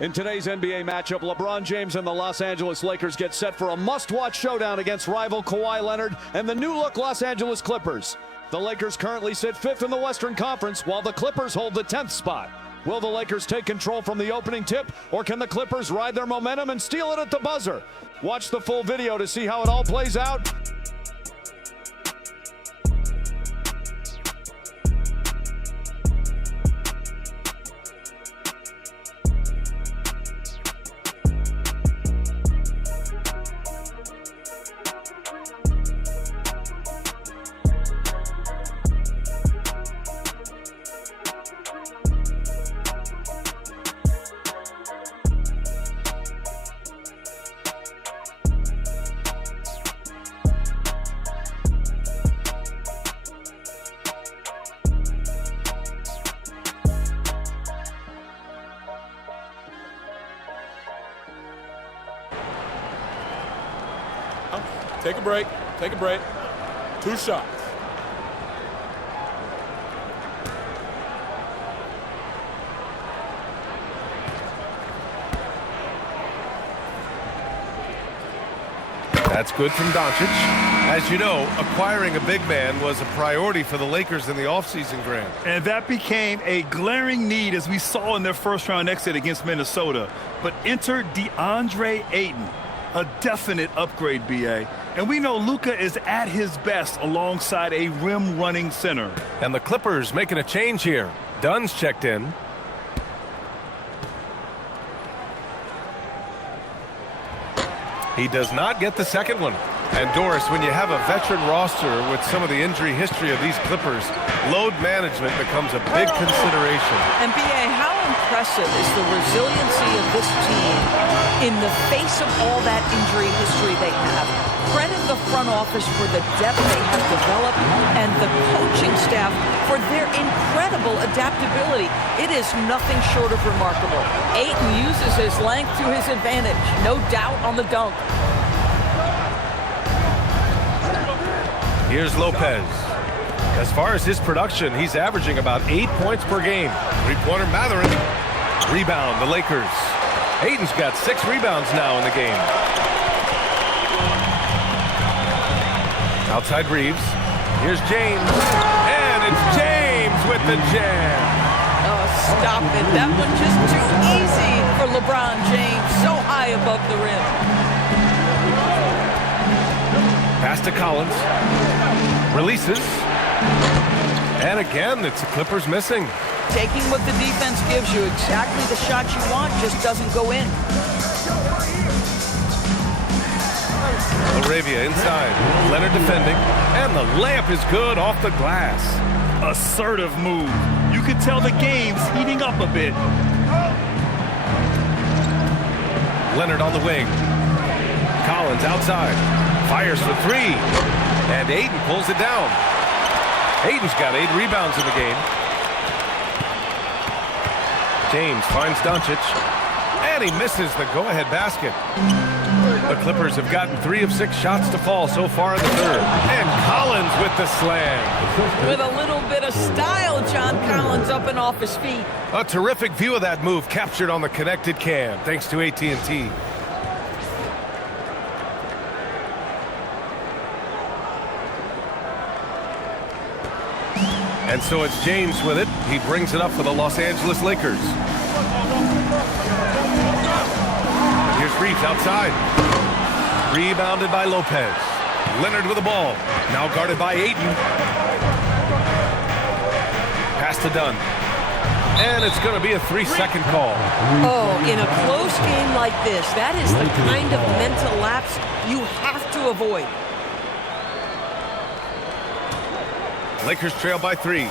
In today's NBA matchup, LeBron James and the Los Angeles Lakers get set for a must-watch showdown against rival Kawhi Leonard and the new-look Los Angeles Clippers. The Lakers currently sit 5th in the Western Conference, while the Clippers hold the 10th spot. Will the Lakers take control from the opening tip, or can the Clippers ride their momentum and steal it at the buzzer? Watch the full video to see how it all plays out. Take a break. Take a break. 2 shots. That's good from Doncic. As you know, acquiring a big man was a priority for the Lakers in the offseason, Grant. And that became a glaring need, as we saw in their first-round exit against Minnesota. But enter DeAndre Ayton, a definite upgrade, B.A. And we know Luka is at his best alongside a rim-running center. And the Clippers making a change here. Dunn's checked in. He does not get the second one. And Doris, when you have a veteran roster with some of the injury history of these Clippers, load management becomes a big consideration. And B.A., how impressive is the resiliency of this team in the face of all that injury history they have? Credit the front office for the depth they have developed and the coaching staff for their incredible adaptability. It is nothing short of remarkable. Ayton uses his length to his advantage, no doubt on the dunk. Here's Lopez. As far as his production, he's averaging about 8 points per game. Three-pointer Matherin. Rebound, the Lakers. Ayton's got 6 rebounds now in the game. Outside Reeves. Here's James. And it's James with the jam. Oh, stop it. That one just too easy for LeBron James. So high above the rim. Pass to Collins. Releases. And again, it's the Clippers missing. Taking what the defense gives you, exactly the shot you want, just doesn't go in. Laravia inside. Leonard defending. And the layup is good off the glass. Assertive move. You can tell the game's heating up a bit. Leonard on the wing. Collins outside. Fires for 3. And Ayton pulls it down. Ayton's got 8 rebounds in the game. James finds Doncic. And he misses the go-ahead basket. The Clippers have gotten 3 of 6 shots to fall so far in the third. And Collins with the slam. With a little bit of style, John Collins up and off his feet. A terrific view of that move captured on the connected cam, thanks to AT&T. And so it's James with it. He brings it up for the Los Angeles Lakers. Here's Reeves outside. Rebounded by Lopez. Leonard with the ball. Now guarded by Ayton. Pass to Dunn. And it's going to be a 3-second call. Oh, in a close game like this, that is the kind of mental lapse you have to avoid. Lakers trail by 3.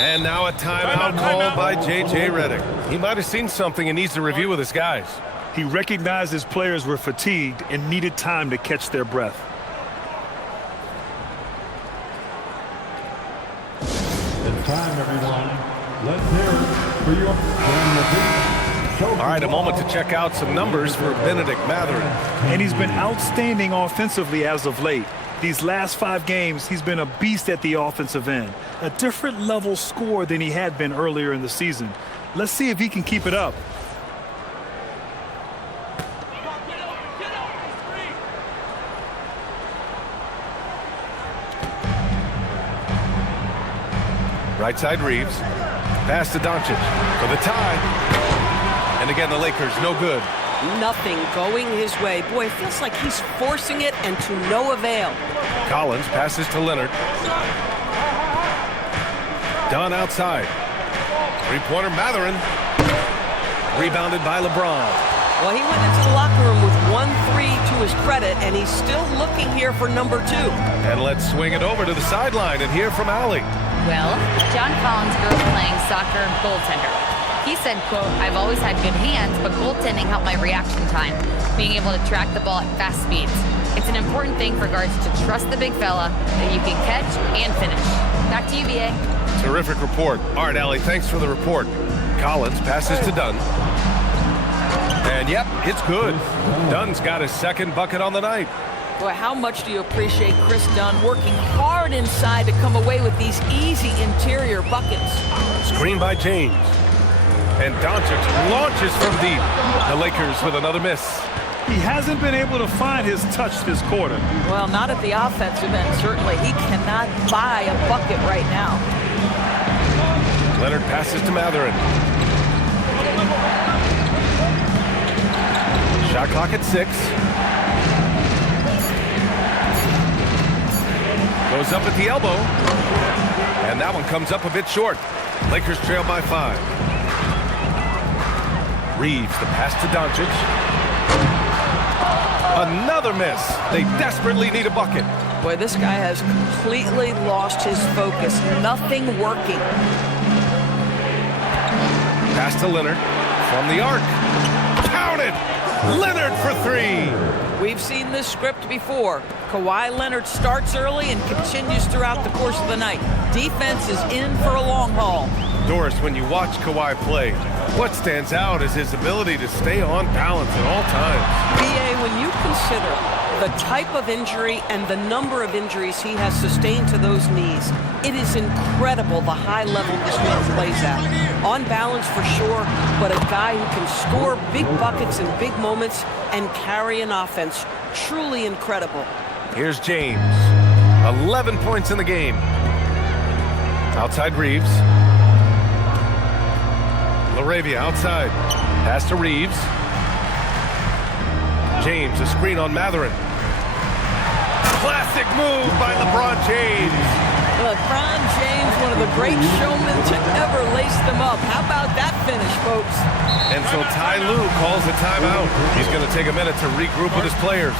And now a timeout called by J.J. Redick. He might have seen something and needs to review with his guys. He recognized his players were fatigued and needed time to catch their breath. It's time, everyone. Let's hear it for your All right, a moment to check out some numbers for Benedict Matherin. And he's been outstanding offensively as of late. These last 5 games, he's been a beast at the offensive end. A different level score than he had been earlier in the season. Let's see if he can keep it up. Right side Reeves. Pass to Doncic for the tie. And again, the Lakers, no good. Nothing going his way. Boy, it feels like he's forcing it and to no avail. Collins passes to Leonard. Dunn outside. Three-pointer Matherin. Rebounded by LeBron. Well, he went into the locker room with 1-3 to his credit, and he's still looking here for number 2. And let's swing it over to the sideline and hear from Allie. Well, John Collins grew up playing soccer goaltender. He said, quote, "I've always had good hands, but goaltending helped my reaction time, being able to track the ball at fast speeds. It's an important thing for guards to trust the big fella that you can catch and finish." Back to you, BA. Terrific report. All right, Allie, thanks for the report. Collins passes to Dunn. And yep, it's good. Dunn's got his second bucket on the night. Boy, how much do you appreciate Chris Dunn working hard inside to come away with these easy interior buckets? Screen by James. And Doncic launches from deep. The Lakers with another miss. He hasn't been able to find his touch this quarter. Well, not at the offensive end, certainly. He cannot buy a bucket right now. Leonard passes to Matherin. Shot clock at 6. Goes up at the elbow. And that one comes up a bit short. Lakers trail by 5. Reeves, the pass to Doncic. Another miss. They desperately need a bucket. Boy, this guy has completely lost his focus. Nothing working. Pass to Leonard from the arc. Counted! Leonard for 3. We've seen this script before. Kawhi Leonard starts early and continues throughout the course of the night. Defense is in for a long haul. Doris, when you watch Kawhi play, what stands out is his ability to stay on balance at all times. BA, when you consider the type of injury and the number of injuries he has sustained to those knees, it is incredible the high level this man plays at. On balance for sure, but a guy who can score big buckets in big moments and carry an offense. Truly incredible. Here's James. 11 points in the game. Outside Reeves. LaRavia outside. Pass to Reeves. James, a screen on Matherin. Classic move by LeBron James. LeBron James, one of the great showmen to ever lace them up. How about that finish, folks? And so Ty Lue calls a timeout. He's going to take a minute to regroup with his players.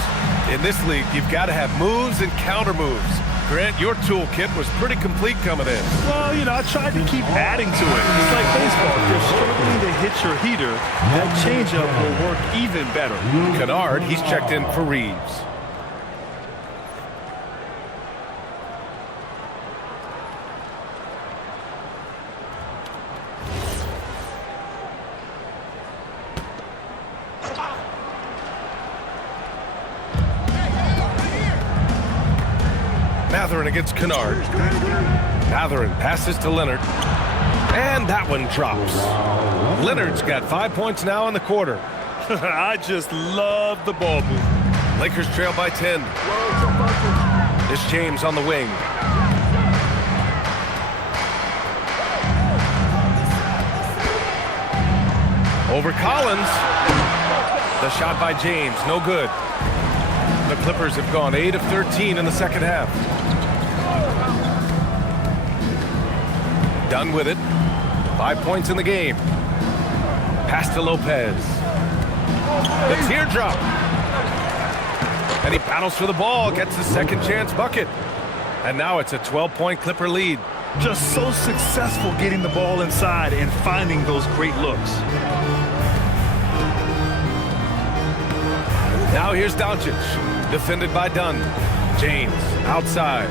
In this league, you've got to have moves and counter moves. Grant, your toolkit was pretty complete coming in. Well, I tried to keep adding to it. It's like baseball. If you're struggling to hit your heater, that changeup will work even better. Kennard, he's checked in for Reeves. Matherin against Kennard. Matherin passes to Leonard. And that one drops. Leonard's got 5 points now in the quarter. I just love the ball move. Lakers trail by 10. It's James on the wing. Over Collins. The shot by James, no good. The Clippers have gone 8 of 13 in the second half. Done with it. 5 points in the game. Pass to Lopez. The teardrop. And he battles for the ball, gets the second chance bucket. And now it's a 12-point Clipper lead. Just so successful getting the ball inside and finding those great looks. Now here's Doncic, defended by Dunn. James, outside.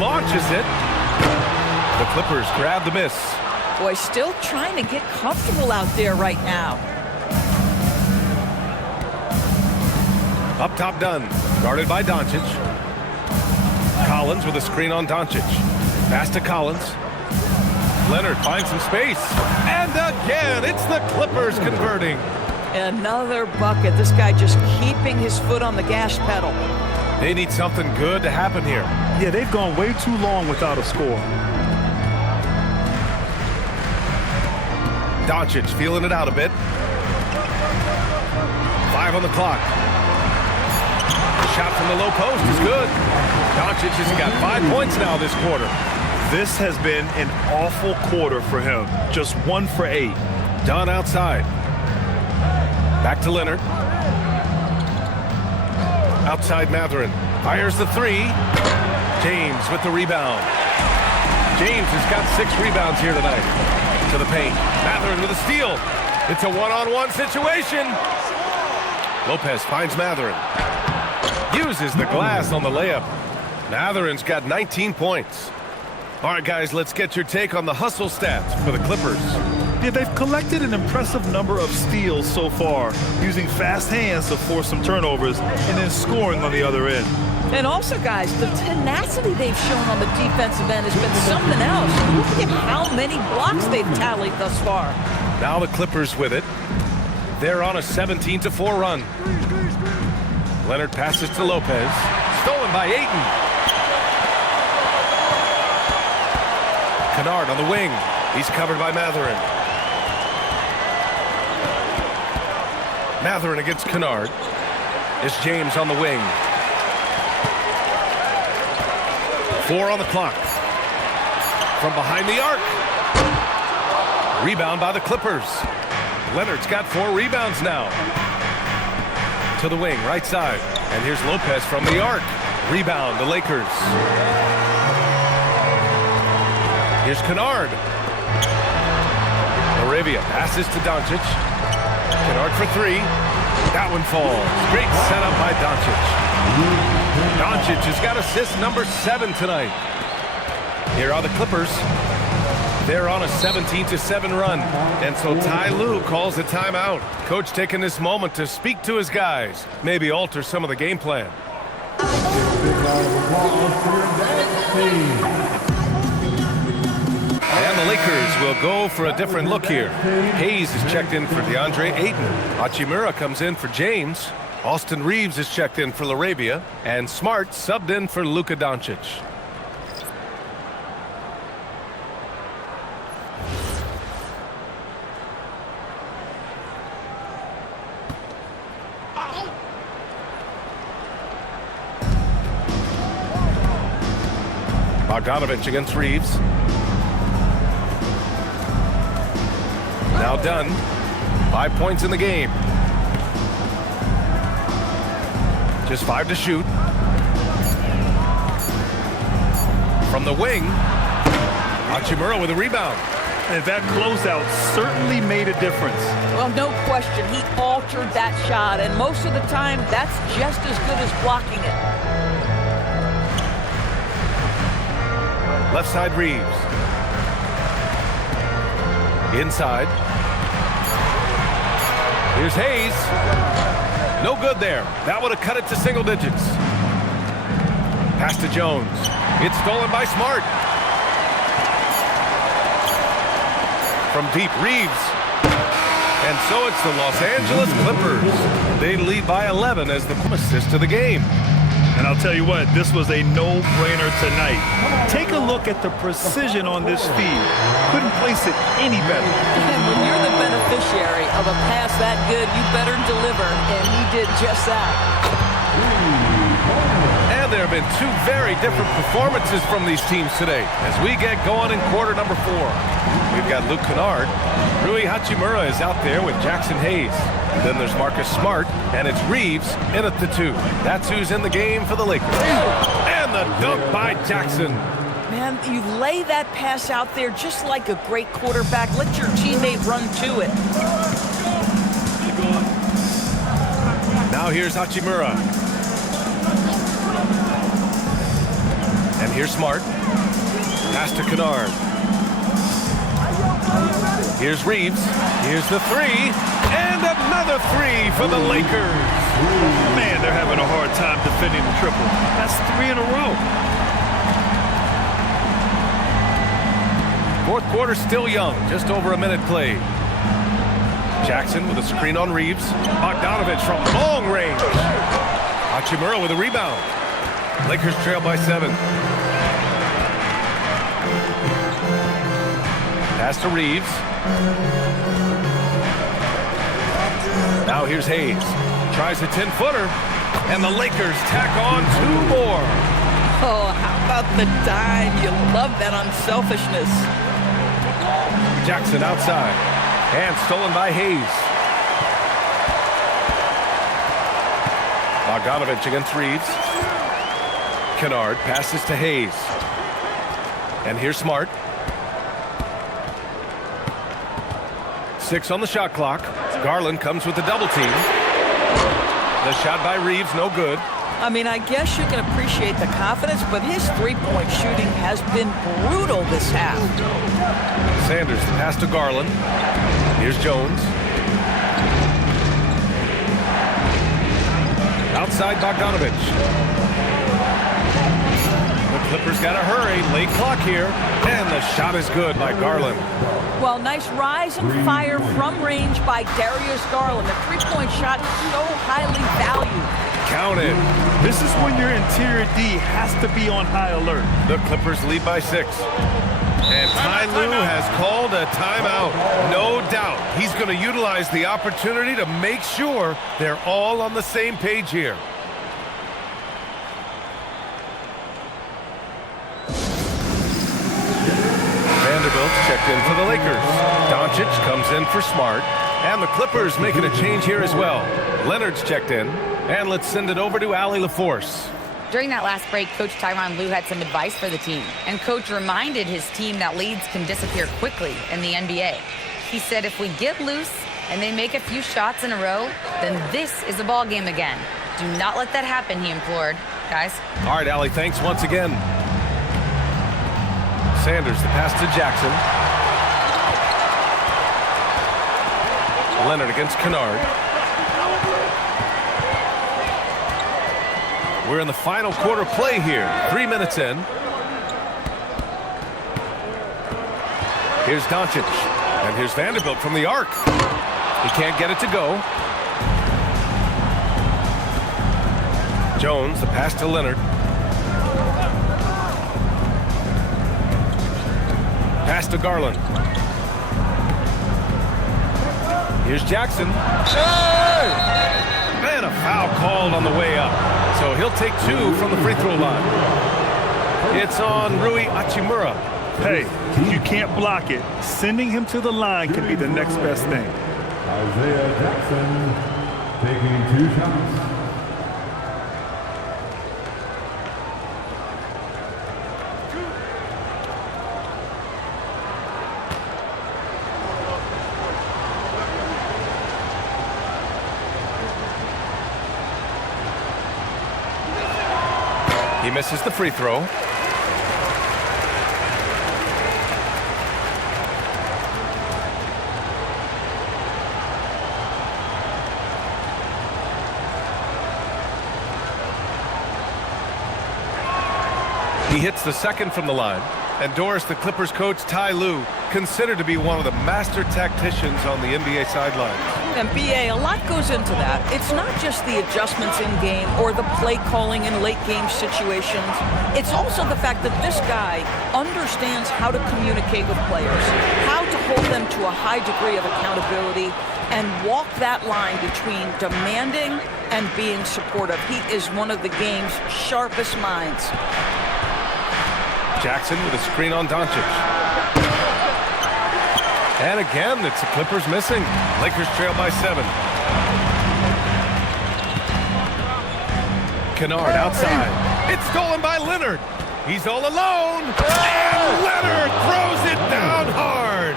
Launches it. The Clippers grab the miss. Boy, still trying to get comfortable out there right now. Up top Dunn, guarded by Doncic. Collins with a screen on Doncic. Pass to Collins. Leonard finds some space. And again, it's the Clippers converting. Another bucket. This guy just keeping his foot on the gas pedal. They need something good to happen here. Yeah, they've gone way too long without a score. Doncic feeling it out a bit. 5 on the clock. Shot from the low post is good. Doncic has got 5 points now this quarter. This has been an awful quarter for him. Just 1 for 8. Dunn outside. Back to Leonard. Outside Matherin. Fires the 3. James with the rebound. James has got 6 rebounds here tonight. To the paint. Matherin with a steal. It's a one-on-one situation. Lopez finds Matherin. Uses the glass on the layup. Matherin's got 19 points. All right, guys, let's get your take on the hustle stats for the Clippers. Yeah, they've collected an impressive number of steals so far, using fast hands to force some turnovers and then scoring on the other end. And also, guys, the tenacity they've shown on the defensive end has been something else. Look at how many blocks they've tallied thus far. Now the Clippers with it. They're on a 17-4 run. Leonard passes to Lopez. Stolen by Ayton. Kennard on the wing. He's covered by Matherin. Matherin against Kennard. It's James on the wing. 4 on the clock. From behind the arc. Rebound by the Clippers. Leonard's got 4 rebounds now. To the wing, right side. And here's Lopez from the arc. Rebound, the Lakers. Here's Kennard. Arabia passes to Doncic. Kennard for 3. That one falls. Great setup by Doncic. Doncic has got assist number 7 tonight. Here are the Clippers. They're on a 17-7 run. And so Ty Lue calls a timeout. Coach taking this moment to speak to his guys. Maybe alter some of the game plan. And the Lakers will go for a different look here. Hayes is checked in for DeAndre Ayton. Hachimura comes in for James. Austin Reeves is checked in for LaRabia. And Smart subbed in for Luka Doncic. Bogdanovich against Reeves. Now Dunn. 5 points in the game. Just 5 to shoot. From the wing. Hachimura with a rebound. And that closeout certainly made a difference. Well, no question. He altered that shot, and most of the time, that's just as good as blocking it. Left side Reeves. Inside. Here's Hayes. No good there. That would have cut it to single digits. Pass to Jones. It's stolen by Smart. From deep, Reeves. And so it's the Los Angeles Clippers. They lead by 11 as the assist to the game. And I'll tell you what, this was a no-brainer tonight. Take a look at the precision on this feed. Couldn't place it any better. And when you're the beneficiary of a pass that good, you better deliver, and he did just that. And there have been 2 very different performances from these teams today as we get going in quarter number 4. We've got Luke Kennard. Rui Hachimura is out there with Jackson Hayes. Then there's Marcus Smart, and it's Reeves in at the 2. That's who's in the game for the Lakers. And the dunk by Jackson. Man, you lay that pass out there just like a great quarterback. Let your teammate run to it. Now here's Hachimura. And here's Smart. Pass to Kennard. Here's Reeves. Here's the 3. And another 3 for the Lakers. Man, they're having a hard time defending the triple. That's 3 in a row. Fourth quarter still young. Just over a minute played. Jackson with a screen on Reeves. Bogdanovich from long range. Hachimura with a rebound. Lakers trail by 7. Pass to Reeves. Now here's Hayes. Tries a 10-footer. And the Lakers tack on 2 more. Oh, how about the dime? You love that unselfishness. Jackson outside. And stolen by Hayes. Bogdanovich against Reeves. Kennard passes to Hayes. And here's Smart. 6 on the shot clock. Garland comes with the double team. The shot by Reeves, no good. I mean, I guess you can appreciate the confidence, but his three-point shooting has been brutal this half. Sanders, the pass to Garland. Here's Jones. Outside Bogdanovich. The Clippers got to hurry. Late clock here. And the shot is good by Garland. Well, nice rise and fire from range by Darius Garland. The three-point shot so highly valued. Counted. This is when your interior D has to be on high alert. The Clippers lead by 6. And Ty Lue has called a timeout. No doubt he's going to utilize the opportunity to make sure they're all on the same page here. Vanderbilt's checked in for the Lakers. Doncic comes in for Smart. And the Clippers making a change here as well. Leonard's checked in. And let's send it over to Allie LaForce. During that last break, Coach Tyronn Lue had some advice for the team. And Coach reminded his team that leads can disappear quickly in the NBA. He said if we get loose and they make a few shots in a row, then this is a ball game again. Do not let that happen, he implored. Guys. All right, Allie, thanks once again. Sanders, the pass to Jackson. Leonard against Kennard. We're in the final quarter play here. 3 minutes in. Here's Doncic. And here's Vanderbilt from the arc. He can't get it to go. Jones, the pass to Leonard. Pass to Garland. Here's Jackson. And a foul called on the way up. So he'll take 2 from the free throw line. It's on Rui Hachimura. Hey, you can't block it. Sending him to the line can be the next best thing. Isaiah Jackson taking 2 shots. He misses the free throw. He hits the second from the line. And Doris, the Clippers coach Ty Lue, considered to be one of the master tacticians on the NBA sidelines. And BA, a lot goes into that. It's not just the adjustments in game or the play calling in late game situations. It's also the fact that this guy understands how to communicate with players, how to hold them to a high degree of accountability, and walk that line between demanding and being supportive. He is one of the game's sharpest minds. Jackson with a screen on Doncic. And again, it's the Clippers missing. Lakers trail by 7. Kennard outside. It's stolen by Leonard. He's all alone. And Leonard throws it down hard.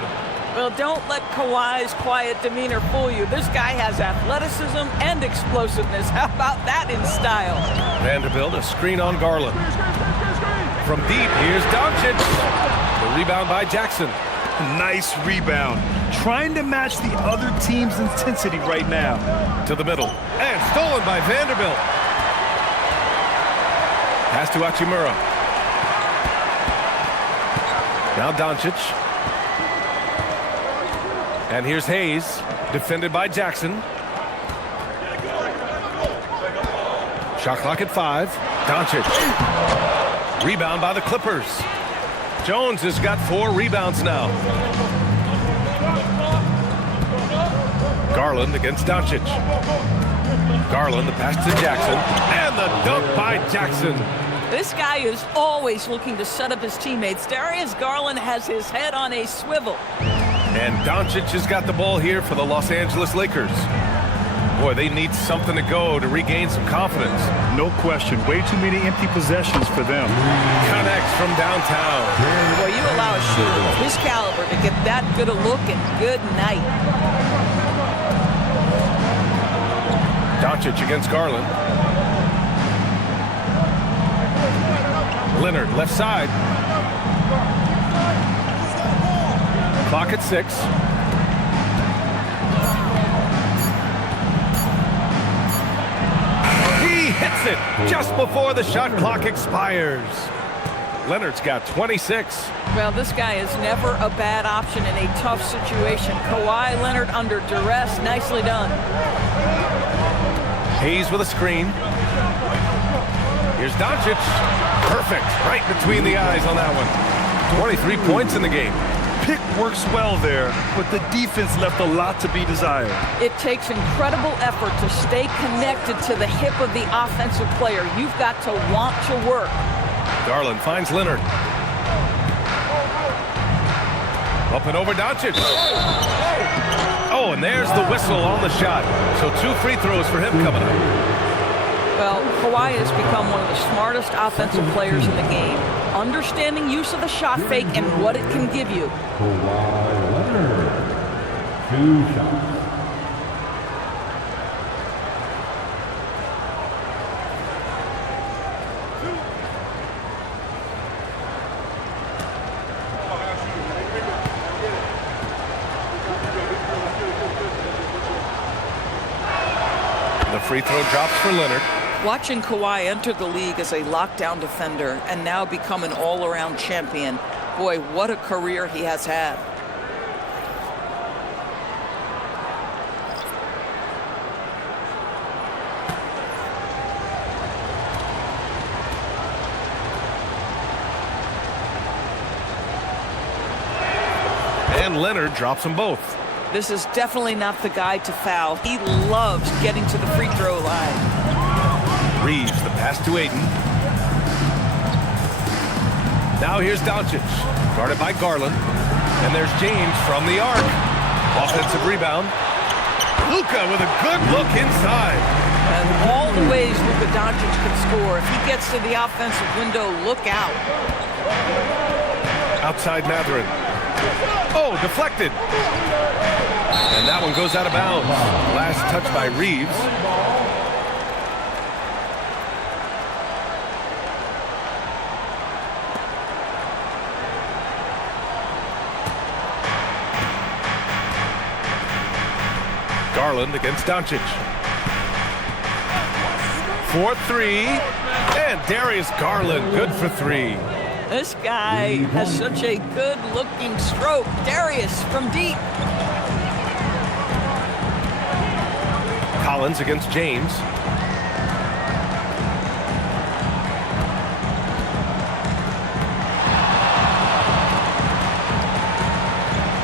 Well, don't let Kawhi's quiet demeanor fool you. This guy has athleticism and explosiveness. How about that in style? Vanderbilt, a screen on Garland. From deep, here's Doncic. The rebound by Jackson. Nice rebound. Trying to match the other team's intensity right now. To the middle. And stolen by Vanderbilt. Pass to Hachimura. Now Doncic. And here's Hayes. Defended by Jackson. Shot clock at 5. Doncic. Rebound by the Clippers. Jones has got 4 rebounds now. Garland against Doncic. Garland, the pass to Jackson. And the dunk by Jackson. This guy is always looking to set up his teammates. Darius Garland has his head on a swivel. And Doncic has got the ball here for the Los Angeles Lakers. Boy, they need something to go to regain some confidence. No question. Way too many empty possessions for them. Connects from downtown. Boy, you allow a shooter of his caliber to get that good a look, and good night. Doncic against Garland. Leonard, left side. Clock at 6. He hits it just before the shot clock expires. Leonard's got 26. Well, this guy is never a bad option in a tough situation. Kawhi Leonard under duress. Nicely done. Hayes with a screen. Here's Doncic. Perfect. Right between the eyes on that one. 23 points in the game. Pick works well there, but the defense left a lot to be desired. It takes incredible effort to stay connected to the hip of the offensive player. You've got to want to work. Garland finds Leonard. Up and over Doncic. Oh, and there's the whistle on the shot. So 2 free throws for him coming up. Well, Kawhi has become one of the smartest offensive players in the game. Understanding use of the shot fake and what it can give you. Kawhi Leonard, 2 shots. The free throw drops for Leonard. Watching Kawhi enter the league as a lockdown defender and now become an all-around champion. Boy, what a career he has had. And Leonard drops them both. This is definitely not the guy to foul. He loves getting to the free throw line. Reeves, the pass to Ayton. Now here's Doncic, guarded by Garland. And there's James from the arc. Offensive rebound. Luka with a good look inside. And all the ways Luka Doncic can score. If he gets to the offensive window, look out. Outside Matherin. Oh, deflected. And that one goes out of bounds. Last touch by Reeves. Garland against Doncic. 4-3. And Darius Garland, good for 3. This guy has such a good-looking stroke. Darius from deep. Collins against James.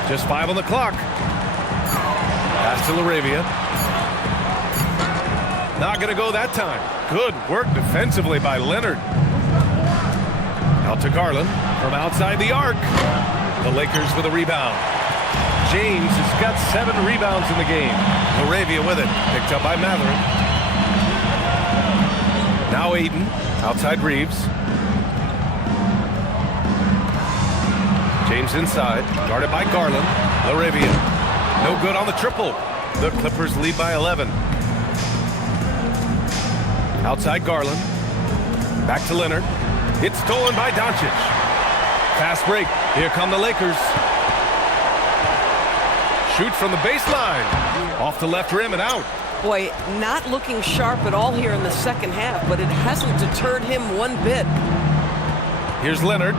Just 5 on the clock. Pass to LaRavia. Not going to go that time. Good work defensively by Leonard. Out to Garland from outside the arc. The Lakers with a rebound. James has got 7 rebounds in the game. LaRavia with it. Picked up by Matherin. Now Ayton. Outside Reeves. James inside. Guarded by Garland. LaRavia. No good on the triple. The Clippers lead by 11. Outside Garland. Back to Leonard. It's stolen by Doncic. Fast break. Here come the Lakers. Shoot from the baseline. Off the left rim and out. Boy, not looking sharp at all here in the second half, but it hasn't deterred him one bit. Here's Leonard.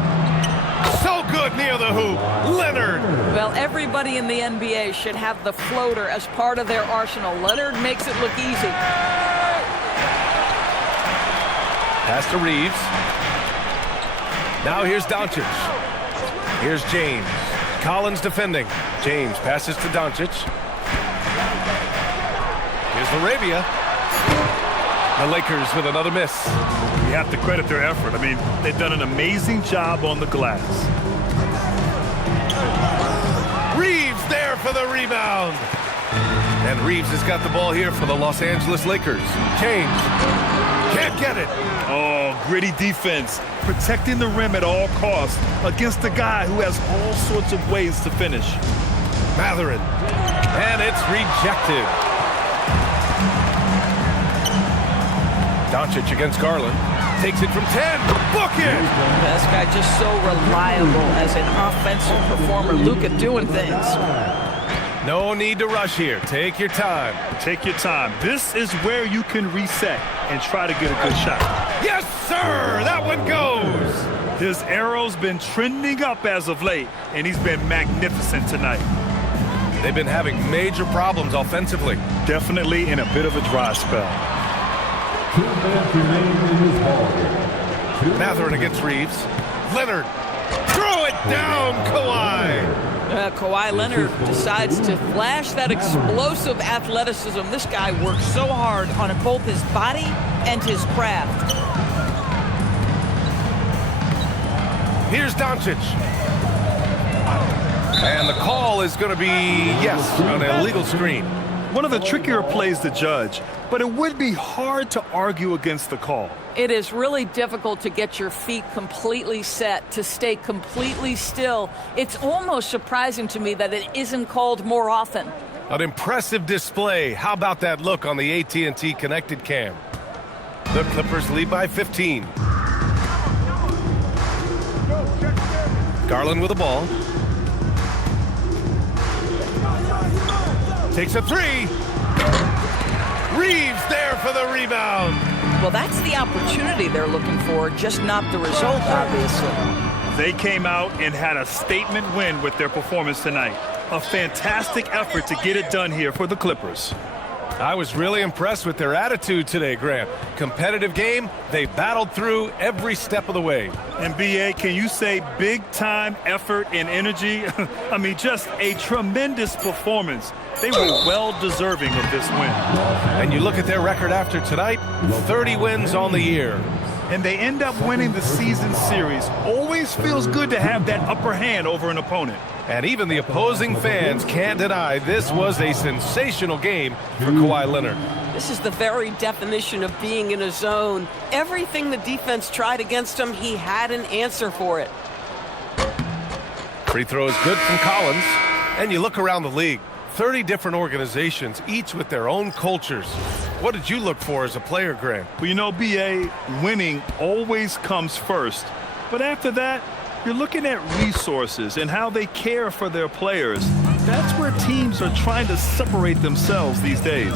So good near the hoop. Leonard. Well, everybody in the NBA should have the floater as part of their arsenal. Leonard makes it look easy. Pass to Reeves. Now here's Doncic. Here's James. Collins defending. James passes to Doncic. Here's Laravia. The Lakers with another miss. You have to credit their effort. I mean, they've done an amazing job on the glass. Reeves there for the rebound. And Reeves has got the ball here for the Los Angeles Lakers. James can't get it. Oh, gritty defense. Protecting the rim at all costs against a guy who has all sorts of ways to finish. Matherin. And it's rejected. Doncic against Garland. Takes it from 10. Book it! This guy just so reliable as an offensive performer. Luka doing things. No need to rush here. Take your time. Take your time. This is where you can reset and try to get a good shot. Yes, sir! That one goes! His arrow's been trending up as of late, and he's been magnificent tonight. They've been having major problems offensively. Definitely in a bit of a dry spell. 2 minutes remain in this ballgame. Matherin against Reeves. Leonard. Throw it down, Kawhi! Kawhi Leonard decides to flash that explosive athleticism. This guy works so hard on both his body and his craft. Here's Doncic. And the call is going to be, yes, an illegal screen. One of the trickier plays to judge, but it would be hard to argue against the call. It is really difficult to get your feet completely set, to stay completely still. It's almost surprising to me that it isn't called more often. An impressive display. How about that look on the AT&T connected cam? The Clippers lead by 15. Garland with the ball. Takes a three. Reeves there for the rebound. Well, that's the opportunity they're looking for, just not the result, obviously. They came out and had a statement win with their performance tonight. A fantastic effort to get it done here for the Clippers. I was really impressed with their attitude today, Grant. Competitive game, they battled through every step of the way. And BA, can you say big time effort and energy? I mean, just a tremendous performance. They were well deserving of this win. And you look at their record after tonight, 30 wins on the year. And they end up winning the season series. Always feels good to have that upper hand over an opponent. And even the opposing fans can't deny this was a sensational game for Kawhi Leonard. This is the very definition of being in a zone. Everything the defense tried against him, he had an answer for it. Free throw is good from Collins. And you look around the league, 30 different organizations, each with their own cultures. What did you look for as a player, Grant? Well, you know, BA, winning always comes first. But after that, you're looking at resources and how they care for their players. That's where teams are trying to separate themselves these days.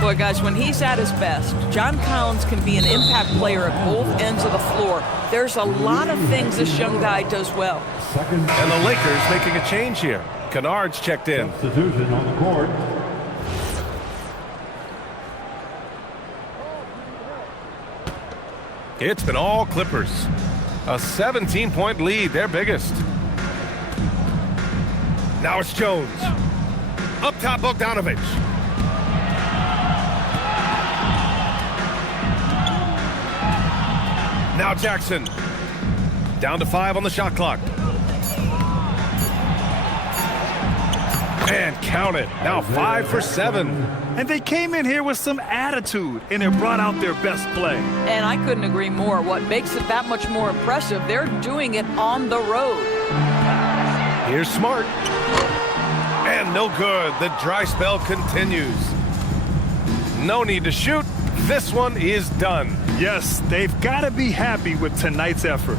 Boy, guys, when he's at his best, John Collins can be an impact player at both ends of the floor. There's a lot of things this young guy does well. And the Lakers making a change here. Kennard's checked in. Substitution on the court. It's been all Clippers. A 17-point lead, their biggest. Now it's Jones. Up top, Bogdanovic. Now Jackson. Down to 5 on the shot clock. And count it. Now 5 for 7. And they came in here with some attitude, and it brought out their best play. And I couldn't agree more. What makes it that much more impressive, they're doing it on the road. Here's Smart. And no good. The dry spell continues. No need to shoot. This one is done. Yes, they've got to be happy with tonight's effort.